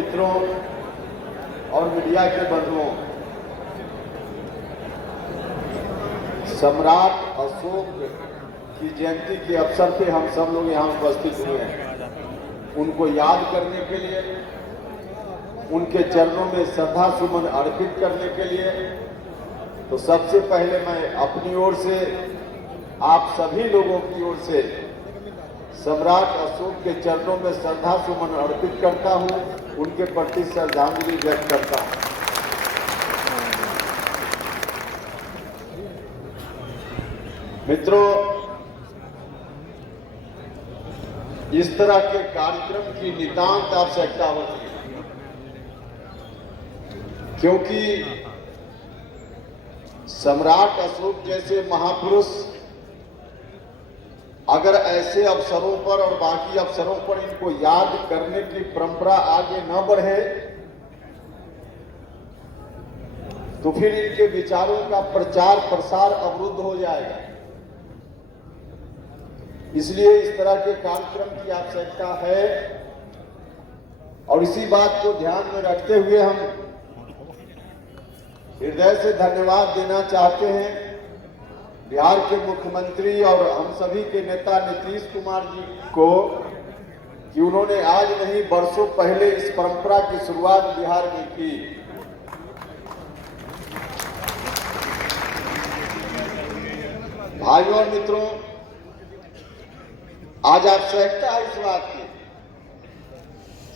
मित्रों और मीडिया के बंधुओं, सम्राट अशोक की जयंती के अवसर पे हम सब लोग यहाँ उपस्थित हुए हैं। उनको याद करने के लिए, उनके चरणों में श्रद्धा सुमन अर्पित करने के लिए। तो सबसे पहले मैं अपनी ओर से, आप सभी लोगों की ओर से सम्राट अशोक के चरणों में श्रद्धा सुमन अर्पित करता हूं, उनके प्रति श्रद्धांजलि व्यक्त करता हूं। मित्रों, इस तरह के कार्यक्रम की नितांत आवश्यकता होती है, क्योंकि सम्राट अशोक जैसे महापुरुष अगर ऐसे अवसरों पर और बाकी अवसरों पर इनको याद करने की परंपरा आगे न बढ़े तो फिर इनके विचारों का प्रचार प्रसार अवरुद्ध हो जाएगा। इसलिए इस तरह के कार्यक्रम की आवश्यकता है और इसी बात को ध्यान में रखते हुए हम हृदय से धन्यवाद देना चाहते हैं बिहार के मुख्यमंत्री और हम सभी के नेता नीतीश कुमार जी को कि उन्होंने आज नहीं वर्षों पहले इस परंपरा की शुरुआत बिहार में की। भाइयों और मित्रों, आज आवश्यकता है इस बात की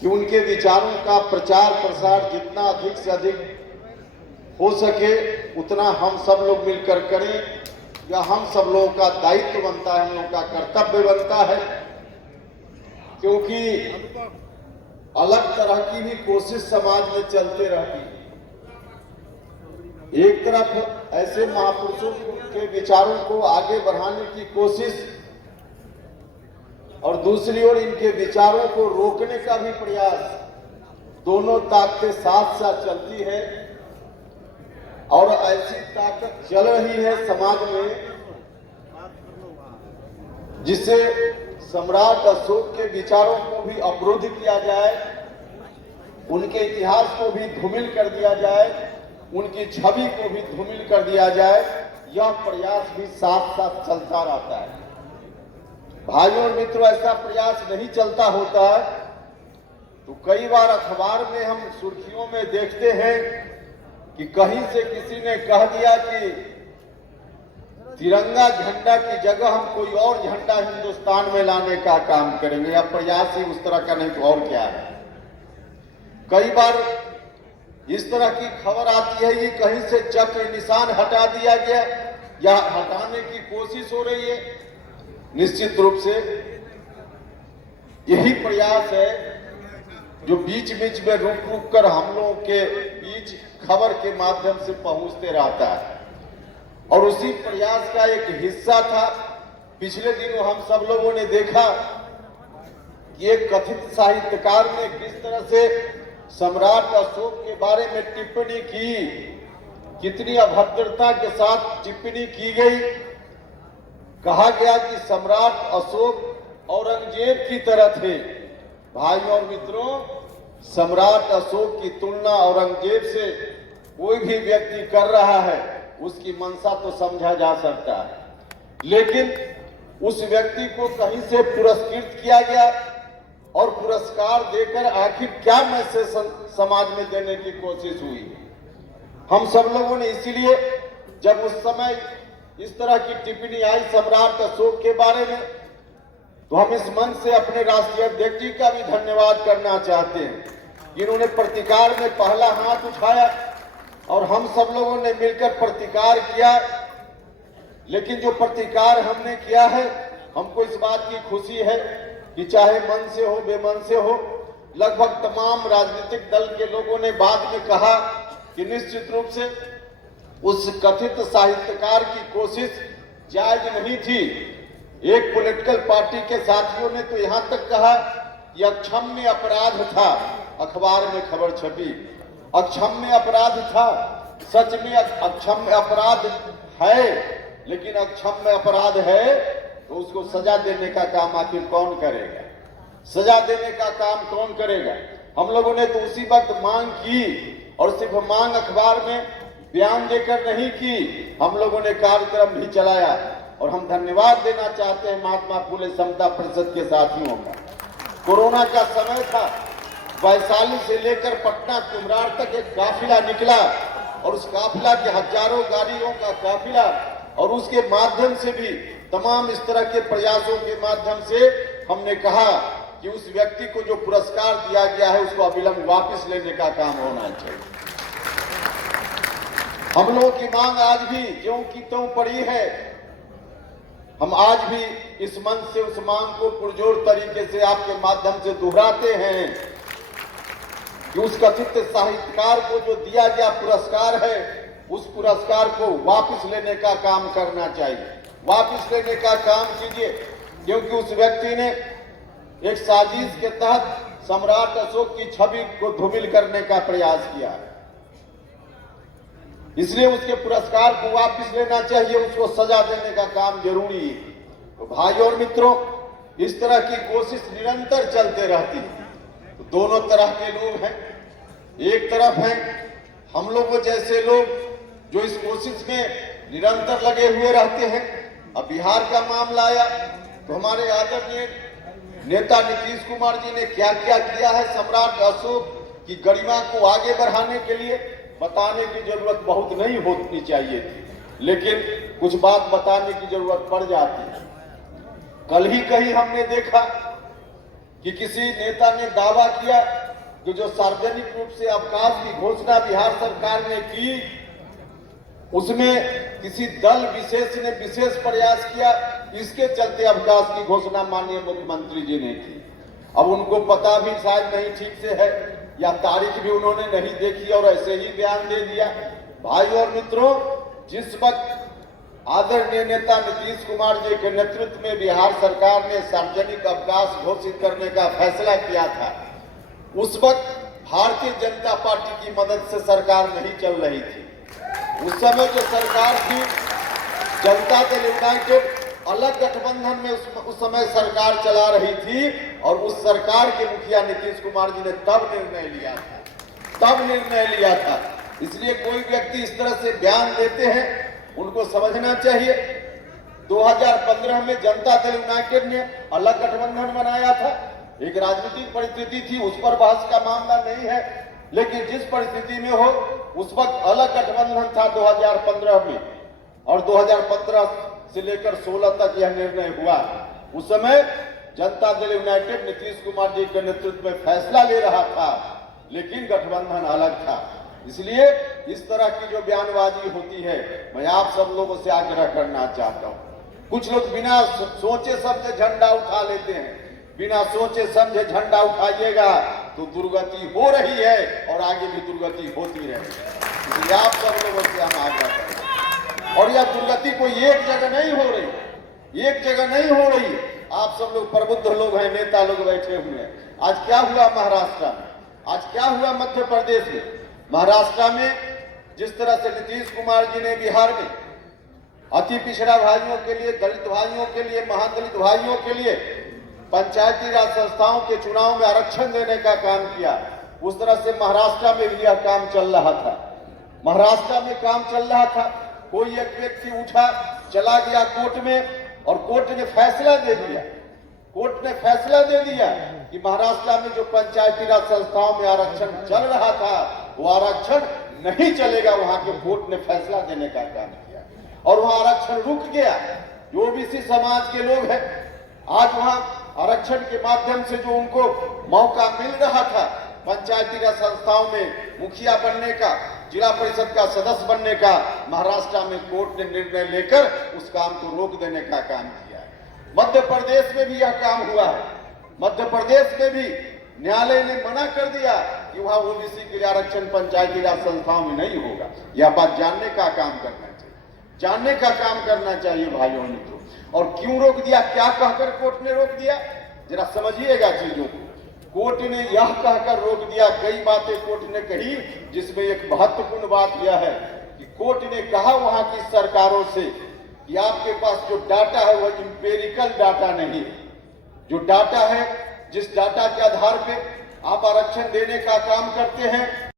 कि उनके विचारों का प्रचार प्रसार जितना अधिक से अधिक हो सके उतना हम सब लोग मिलकर करें। या हम सब लोगों का दायित्व बनता है, हम लोगों का कर्तव्य बनता है, क्योंकि अलग तरह की भी कोशिश समाज में चलते रहती है। एक तरफ ऐसे महापुरुषों के विचारों को आगे बढ़ाने की कोशिश और दूसरी ओर इनके विचारों को रोकने का भी प्रयास, दोनों ताकतें साथ साथ चलती है और ऐसी ताकत चल रही है समाज में जिससे सम्राट अशोक के विचारों को भी अवरुद्ध किया जाए, उनके इतिहास को भी धूमिल कर दिया जाए, उनकी छवि को भी धूमिल कर दिया जाए। यह प्रयास भी साथ साथ चलता रहता है। भाइयों और मित्रों, ऐसा प्रयास नहीं चलता होता है तो कई बार अखबार में हम सुर्खियों में देखते हैं कि कहीं से किसी ने कह दिया कि तिरंगा झंडा की जगह हम कोई और झंडा हिंदुस्तान में लाने का काम करेंगे। या प्रयास ही उस तरह का नहीं तो और क्या है। कई बार इस तरह की खबर आती है कि कहीं से चक्र निशान हटा दिया गया या हटाने की कोशिश हो रही है। निश्चित रूप से यही प्रयास है जो बीच बीच में रुक रुक कर हम लोगों के बीच खबर के माध्यम से पहुंचते रहता है। और उसी प्रयास का एक हिस्सा था, पिछले दिनों हम सब लोगों ने देखा कि एक कथित साहित्यकार ने किस तरह से सम्राट अशोक के बारे में टिप्पणी की, कितनी अभद्रता के साथ टिप्पणी की गई। कहा गया कि सम्राट अशोक औरंगजेब की तरह थे। भाइयों और मित्रों, सम्राट अशोक की तुलना औरंगजेब से कोई भी व्यक्ति कर रहा है, उसकी मंशा तो समझा जा सकता है, लेकिन उस व्यक्ति को कहीं से पुरस्कृत किया गया और पुरस्कार देकर आखिर क्या मैसेज समाज में देने की कोशिश हुई। हम सब लोगों ने इसीलिए जब उस समय इस तरह की टिप्पणी आई सम्राट अशोक के बारे में, तो हम इस मंच से अपने राष्ट्रीय अध्यक्ष जी का भी धन्यवाद करना चाहते हैं, जिन्होंने प्रतिकार में पहला हाथ उठाया और हम सब लोगों ने मिलकर प्रतिकार किया। लेकिन जो प्रतिकार हमने किया है, हमको इस बात की खुशी है कि चाहे मन से हो बेमन से हो, लगभग तमाम राजनीतिक दल के लोगों ने बाद में कहा कि निश्चित रूप से उस कथित साहित्यकार की कोशिश जायज नहीं थी। एक पॉलिटिकल पार्टी के साथियों ने तो यहां तक कहा कि अक्षम्य अपराध था। अखबार में खबर छपी, अक्षम्य अपराध था। सच में अक्षम्य अपराध है, लेकिन अक्षम्य अपराध है तो उसको सजा देने का काम आखिर कौन करेगा? सजा देने का काम कौन करेगा? हम लोगों ने तो उसी वक्त मांग की, और सिर्फ मांग अखबार में बयान देकर नहीं की, हम लोगों ने कार्यक्रम भी चलाया। और हम धन्यवाद देना चाहते हैं महात्मा फुले समता परिषद के साथियों का। कोरोना का समय था, वैशाली से लेकर पटना कुम्हरार तक एक काफिला निकला, और उस काफिला के हजारों गाड़ियों का काफिला, और उसके माध्यम से भी तमाम इस तरह के प्रयासों के माध्यम से हमने कहा कि उस व्यक्ति को जो पुरस्कार दिया गया है उसको अविलंब वापस लेने का काम होना चाहिए। हम लोगों की मांग आज भी ज्यों की त्यों पड़ी है। हम आज भी इस मंच से उस मांग को पुरजोर तरीके से आपके माध्यम से दोहराते हैं कि उस कथित साहित्यकार को जो दिया गया पुरस्कार है, उस पुरस्कार को वापस लेने का काम करना चाहिए, वापस लेने का काम कीजिए। क्योंकि उस व्यक्ति ने एक साजिश के तहत सम्राट अशोक की छवि को धूमिल करने का प्रयास किया है, इसलिए उसके पुरस्कार को वापस लेना चाहिए, उसको सजा देने का काम जरूरी है। तो भाइयों और मित्रों, इस तरह की कोशिश निरंतर चलते रहती है। तो दोनों तरह के लोग हैं। एक तरफ हैं हम लोगों जैसे लोग जो इस कोशिश में निरंतर लगे हुए रहते हैं। अब बिहार का मामला आया तो हमारे आदरणीय नेता नीतीश कुमार जी ने क्या क्या किया है सम्राट अशोक की गरिमा को आगे बढ़ाने के लिए, बताने की जरूरत बहुत नहीं होनी चाहिए थी, लेकिन कुछ बात बताने की जरूरत पड़ जाती है। कल ही कहीं हमने देखा कि किसी नेता ने दावा किया कि जो सार्वजनिक रूप से अवकाश की घोषणा बिहार सरकार ने की, उसमें किसी दल विशेष ने विशेष प्रयास किया, इसके चलते अवकाश की घोषणा माननीय मुख्यमंत्री जी ने की। अब उनको पता भी शायद नहीं ठीक से है, या तारीख भी उन्होंने नहीं देखी और ऐसे ही बयान दे दिया। भाइयों और मित्रों, जिस वक्त आदरणीय नेता नीतीश कुमार जी के नेतृत्व में बिहार सरकार ने सार्वजनिक अवकाश घोषित करने का फैसला किया था, उस वक्त भारतीय जनता पार्टी की मदद से सरकार नहीं चल रही थी। उस समय जो सरकार थी, जनता दल यूनाइटेड अलग गठबंधन में उस समय सरकार चला रही थी, और उस सरकार के मुखिया नीतीश कुमार जी ने तब निर्णय लिया था। इसलिए कोई व्यक्ति इस तरह से बयान देते हैं, उनको समझना चाहिए 2015 में जनता दल यूनाइटेड ने अलग गठबंधन बनाया था। एक राजनीतिक परिस्थिति थी, उस पर बहस का मामला नहीं है, लेकिन जिस परिस्थिति में हो उस वक्त अलग गठबंधन था 2015 में, और 2015 से लेकर 16 तक यह निर्णय हुआ। उस समय जनता दल यूनाइटेड नीतीश कुमार जी के नेतृत्व में फैसला ले रहा था, लेकिन गठबंधन अलग था। इसलिए इस तरह की जो बयानबाजी होती है, मैं आप सब लोगों से आग्रह करना चाहता हूं। कुछ लोग बिना सोचे समझे झंडा उठा लेते हैं। बिना सोचे समझे झंडा उठाइएगा तो दुर्गति हो रही है, और आगे भी दुर्गति होती रहेगी। इसलिए आप सब लोगों से हम आग्रह करें। और यह दुर्गति कोई एक जगह नहीं हो रही, एक जगह नहीं हो रही। आप सब लोग प्रबुद्ध लोग हैं, नेता लोग बैठे हुए हैं। आज क्या हुआ महाराष्ट्र में, आज क्या हुआ मध्य प्रदेश में। महाराष्ट्र में जिस तरह से नीतीश कुमार जी ने बिहार में अति पिछड़ा भाइयों के लिए, दलित भाइयों के लिए, महादलित भाइयों के लिए पंचायती राज संस्थाओं के चुनाव में आरक्षण देने का काम किया, उस तरह से महाराष्ट्र में भी यह काम चल रहा था। महाराष्ट्र में काम चल रहा था, कोई एक व्यक्ति उठा, चला गया कोर्ट में, और कोर्ट ने फैसला दे दिया। कोर्ट ने फैसला दे दिया कि महाराष्ट्र में जो पंचायती राज संस्थाओं में आरक्षण चल रहा था, वो आरक्षण नहीं चलेगा। वहां के कोर्ट ने फैसला देने का काम किया, और वहां आरक्षण रुक गया। जो ओबीसी समाज के लोग हैं, आज वहां आरक्षण के माध्यम से जो उनको मौका मिल रहा था पंचायती राज संस्थाओं में मुखिया बनने का, जिला परिषद का सदस्य बनने का, महाराष्ट्र में कोर्ट ने निर्णय लेकर उस काम को रोक देने का काम किया है। मध्य प्रदेश में भी यह काम हुआ है। मध्य प्रदेश में भी न्यायालय ने मना कर दिया कि वहां ओबीसी के लिए आरक्षण पंचायती राज संस्थाओं में नहीं होगा। यह बात जानने का काम करना चाहिए, जानने का काम करना चाहिए भाइयों मित्रों। और क्यों रोक दिया, क्या कहकर कोर्ट ने रोक दिया, जरा समझिएगा चीजों को। कोर्ट ने यह कहकर रोक दिया, कई बातें कोर्ट ने कही, जिसमें एक महत्वपूर्ण बात यह है कि कोर्ट ने कहा वहां की सरकारों से कि आपके पास जो डाटा है वह इंपेरिकल डाटा नहीं है। जो डाटा है, जिस डाटा के आधार पे आप आरक्षण देने का काम करते हैं।